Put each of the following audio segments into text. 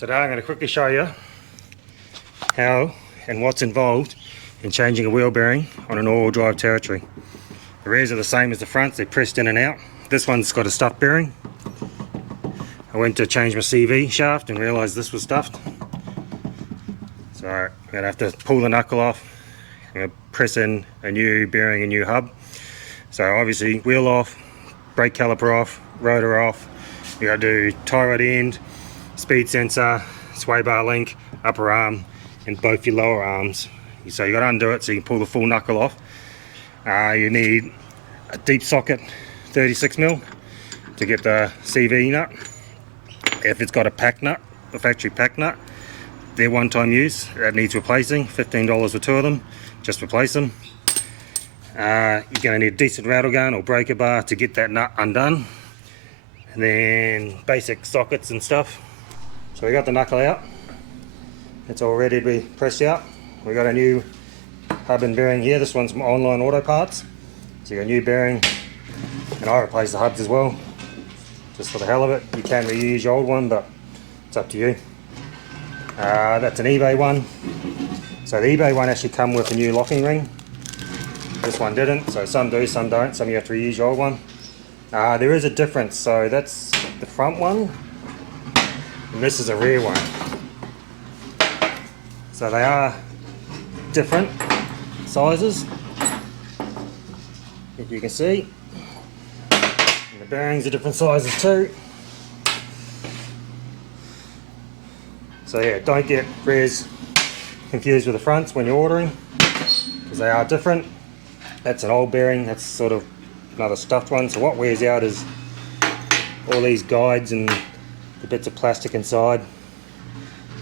Today I'm going to quickly show you how and what's involved in changing a wheel bearing on an all-wheel drive Territory. The rears are the same as the fronts, they're pressed in and out. This one's got a stuffed bearing. I went to change my CV shaft and realised this was stuffed. So I'm going to have to pull the knuckle off. I'm going to press in a new bearing, a new hub. So obviously wheel off, brake caliper off, rotor off. You got to do tie rod end, speed sensor, sway bar link, upper arm, and both your lower arms. So you got to undo it so you can pull the full knuckle off. You need a deep socket 36mm to get the CV nut. If it's got a pack nut, a factory pack nut, they're one-time use. That needs replacing. $15 for two of them. Just replace them. You're going to need a decent rattle gun or breaker bar to get that nut undone. And then basic sockets and stuff. So we got the knuckle out. It's all ready to be pressed out. We got a new hub and bearing here. This one's from Online Auto Parts. So you got a new bearing, and I replaced the hubs as well, just for the hell of it. You can reuse your old one, but it's up to you. That's an eBay one. So the eBay one actually come with a new locking ring. This one didn't. So some do, some don't. Some you have to reuse your old one. There is a difference. So that's the front one, and this is a rear one. So they are different sizes, if you can see. And the bearings are different sizes too. So yeah, don't get rears confused with the fronts when you're ordering, because they are different. That's an old bearing, that's sort of another stuffed one. So what wears out is all these guides and the bits of plastic inside.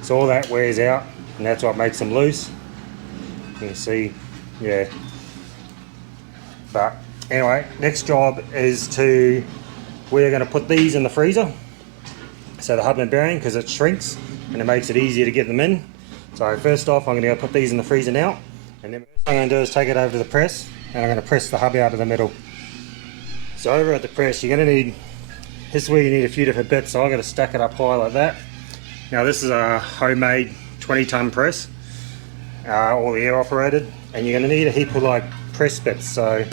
So all that wears out, and that's what makes them loose. You can see, yeah. But anyway, next job is we're going to put these in the freezer. So the hub and bearing, because it shrinks and it makes it easier to get them in. So first off, I'm going to go put these in the freezer now. And then the first thing I'm going to do is take it over to the press, and I'm going to press the hub out of the middle. So over at the press, you're going to need, this is where you need a few different bits. So I've got to stack it up high like that. Now this is a homemade 20-ton press, all the air operated, and you're going to need a heap of like press bits. So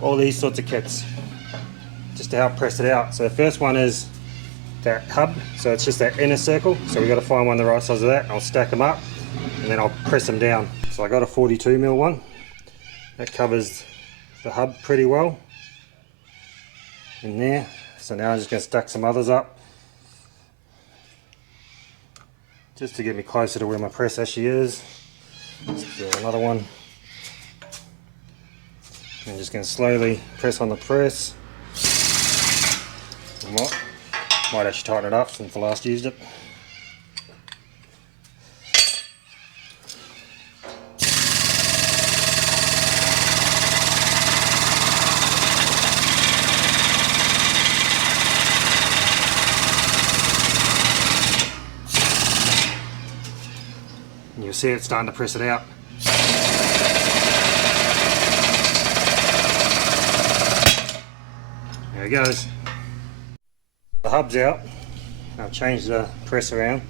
all these sorts of kits, just to help press it out. So the first one is that hub, so it's just that inner circle. So we've got to find one the right size of that. I'll stack them up and then I'll press them down. So I got a 42mm one that covers the hub pretty well in there. So now I'm just going to stack some others up just to get me closer to where my press actually is. Let's do another one. I'm just going to slowly press on the press. Might actually tighten it up since I last used it. And you'll see it starting to press it out. There it goes. The hub's out. I've changed the press around.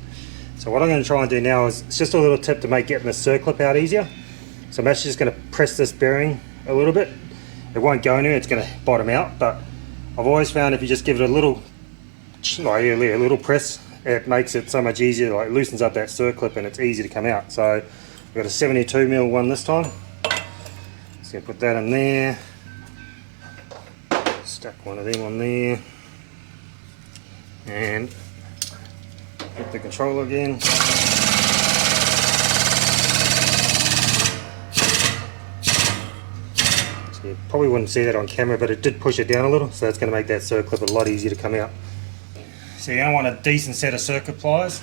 So what I'm going to try and do now is, it's just a little tip to make getting the circlip out easier. So I'm actually just going to press this bearing a little bit. It won't go anywhere, it's going to bottom out, but I've always found if you just give it a little, like a little press, it makes it so much easier, like loosens up that circlip and it's easy to come out. So I've got a 72mm one this time. Just going to put that in there. Stack one of them on there. And hit the controller again. So you probably wouldn't see that on camera, but it did push it down a little, so that's going to make that circlip a lot easier to come out. So you're going to want a decent set of circuit pliers,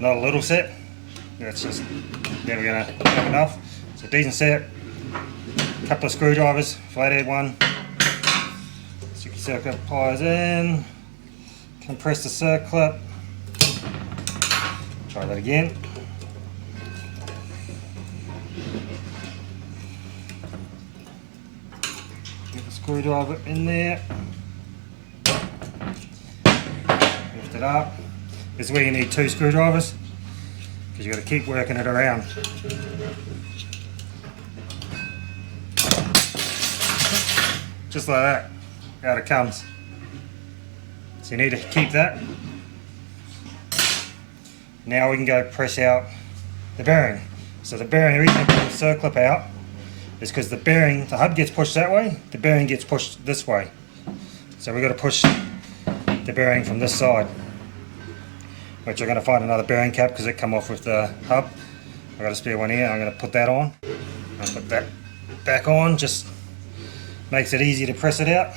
not a little set. That's just, then we're going to have enough. So decent set, a couple of screwdrivers, flathead one. Stick your circuit pliers in. Compress the circlip. Try that again. Get the screwdriver in there. Lift it up. This is where you need 2 screwdrivers, because you've got to keep working it around. Just like that, out it comes. So you need to keep that. Now we can go press out the bearing. So the bearing, the reason I put the circlip out is because the bearing, the hub gets pushed that way, the bearing gets pushed this way. So we've got to push the bearing from this side, which I'm going to find another bearing cap because it come off with the hub. I've got a spare one here. I'm going to put that on. I'll put that back on, just makes it easy to press it out.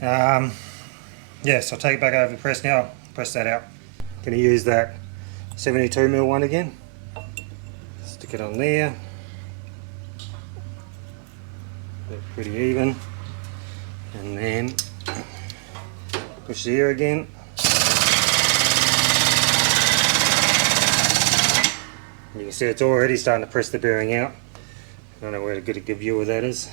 So I'll take it back over the press now, press that out. Going to use that 72mm one again. Stick it on there. Pretty even. And then push the ear again. You can see it's already starting to press the bearing out. I don't know where to get a good view of that is.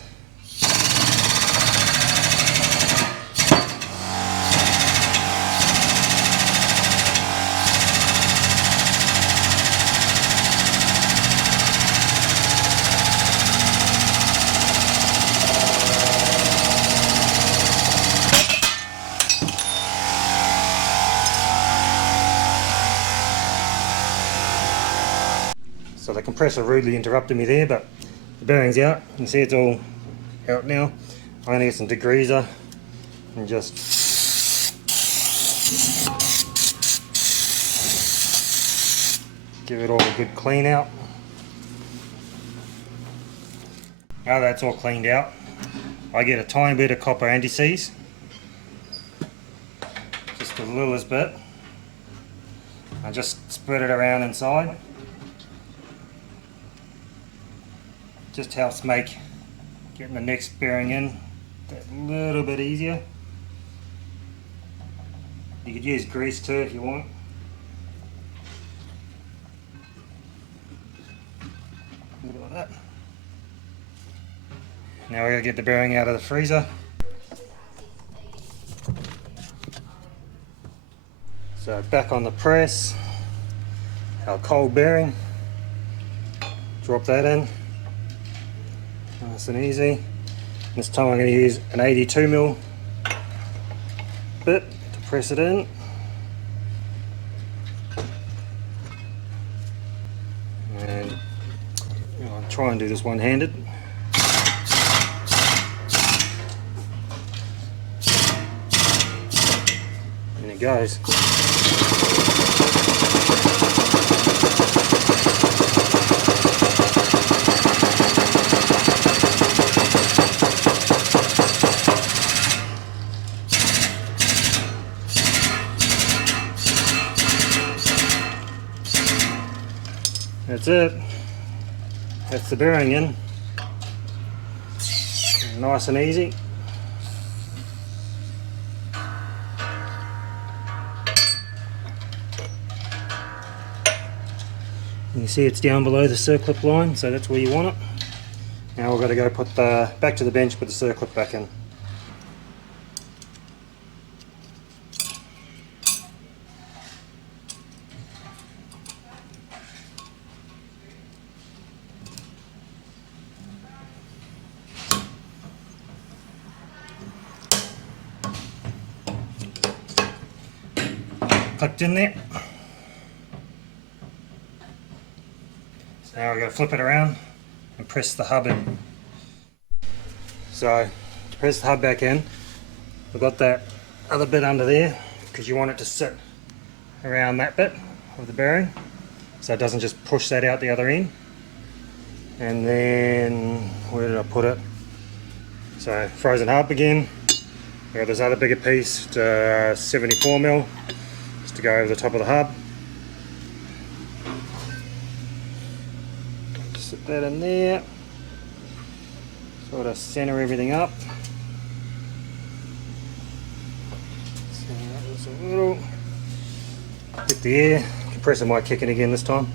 So the compressor rudely interrupted me there, but the bearing's out. You can see it's all out now. I'm going to get some degreaser and just give it all a good clean out. Now that's all cleaned out, I get a tiny bit of copper anti-seize, just the littlest bit. I just spread it around inside. Just helps make getting the next bearing in that little bit easier. You could use grease too if you want. Like that. Now we're going to get the bearing out of the freezer. So back on the press, our cold bearing, drop that in. Nice and easy. This time I'm going to use an 82mm bit to press it in. And I'll try and do this one-handed. And it goes. That's it. That's the bearing in. Nice and easy. You can see it's down below the circlip line, so that's where you want it. Now we've got to go put the back to the bench, put the circlip back in. Clipped in there. So now we're going to flip it around and press the hub in. So to press the hub back in, we've got that other bit under there because you want it to sit around that bit of the bearing so it doesn't just push that out the other end. And then where did I put it? So frozen hub again. We've got this other bigger piece, 74mm. To go over the top of the hub. Sit that in there. Sort of center everything up. Center that just a little. Hit the air. Compressor might kick in again this time.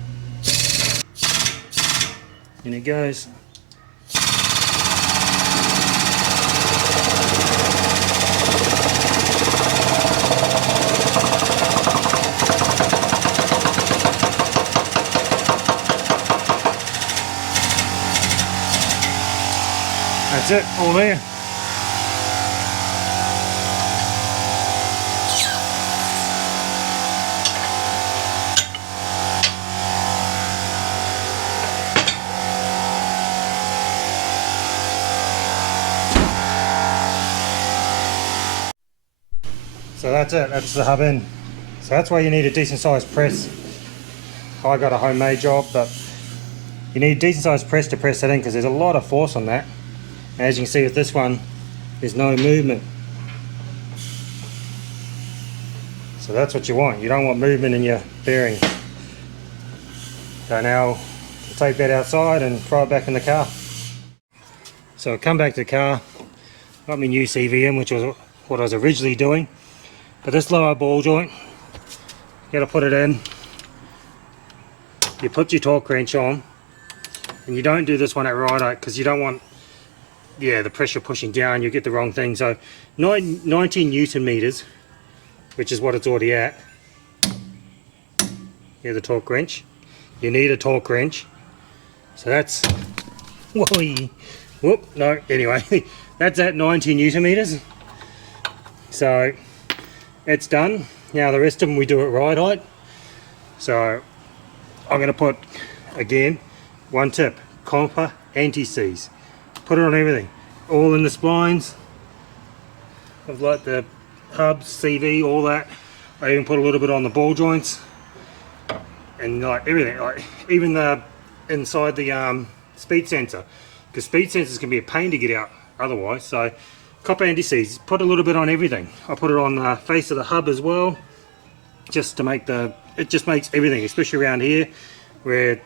In it goes. that's it, all there. So that's it, that's the hub in. So that's why you need a decent sized press. I got a homemade job, but you need a decent sized press to press that in because there's a lot of force on that. As you can see with this one, there's no movement. So that's what you want. You don't want movement in your bearing. So now I'll take that outside and throw it back in the car. So I'll come back to the car, got my new CVM, which was what I was originally doing. But this lower ball joint, you gotta put it in. You put your torque wrench on, and you don't do this one at right height because you don't want, the pressure pushing down. You get the wrong thing. So 19 Newton meters, which is what it's already at. Here's the torque wrench. You need a torque wrench. So that's, anyway, that's at 19 Newton meters. So it's done. Now the rest of them we do at ride height. So I'm going to put, again, one tip, copper anti-seize. Put it on everything, all in the splines of like the hubs, CV, all that. I even put a little bit on the ball joints and like everything, like even the inside the speed sensor, because speed sensors can be a pain to get out otherwise. So copper anti-seize, put a little bit on everything. I put it on the face of the hub as well, just to make it just makes everything, especially around here where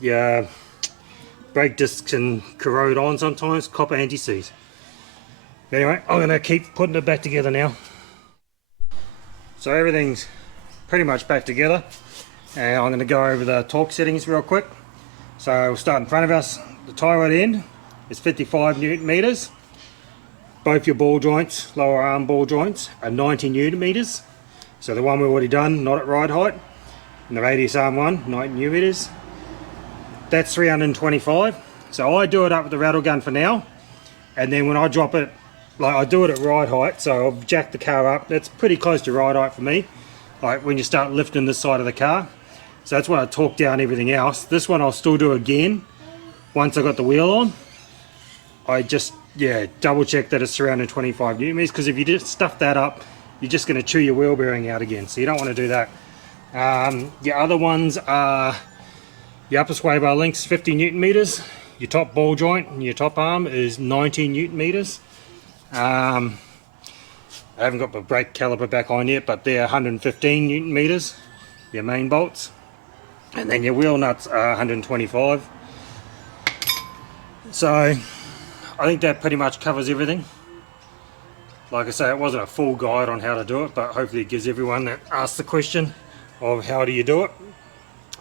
your brake discs can corrode on sometimes. Copper anti-seize. Anyway, I'm going to keep putting it back together now. So everything's pretty much back together, and I'm going to go over the torque settings real quick. So we'll start in front of us. The tie rod end is 55 Newton meters. Both your ball joints, lower arm ball joints, are 90 Newton meters. So the one we've already done, not at ride height, and the radius arm one, 90 Newton meters. That's 325. So I do it up with the rattle gun for now, and then when I drop it, like I do it at ride height, so I'll jack the car up. That's pretty close to ride height for me, like when you start lifting this side of the car. So that's when I torque down everything else. This one I'll still do again once I got the wheel on. I just double check that it's 325 Newton meters, because if you just stuff that up, you're just going to chew your wheel bearing out again, so you don't want to do that. Your other ones are your upper sway bar length's 50 Newton meters. Your top ball joint and your top arm is 19 Newton meters. I haven't got the brake caliper back on yet, but they're 115 Newton meters, your main bolts. And then your wheel nuts are 125. So I think that pretty much covers everything. Like I say, it wasn't a full guide on how to do it, but hopefully it gives everyone that asks the question of how do you do it.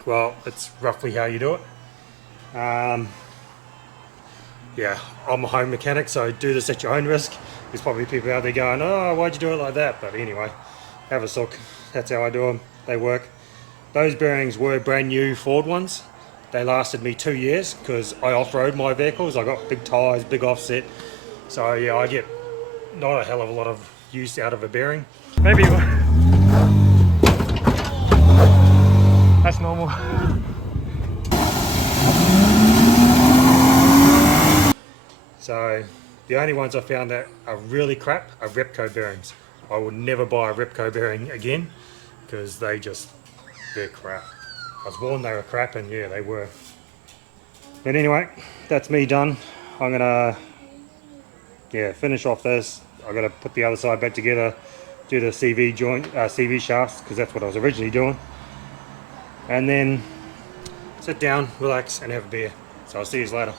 Well, it's roughly how you do it. I'm a home mechanic, so do this at your own risk. There's probably people out there going, oh, why'd you do it like that? But anyway, have a look. That's how I do them. They work. Those bearings were brand new Ford ones. They lasted me 2 years because I off-road my vehicles. I got big tyres, big offset. So yeah, I get not a hell of a lot of use out of a bearing. Maybe that's normal. So the only ones I found that are really crap are Repco bearings. I would never buy a Repco bearing again because they're crap. I was warned they were crap, and yeah, they were. But anyway, that's me done. I'm gonna finish off this. I gotta put the other side back together, do the CV joint, CV shafts, because that's what I was originally doing, and then sit down, relax, and have a beer. So I'll see you later.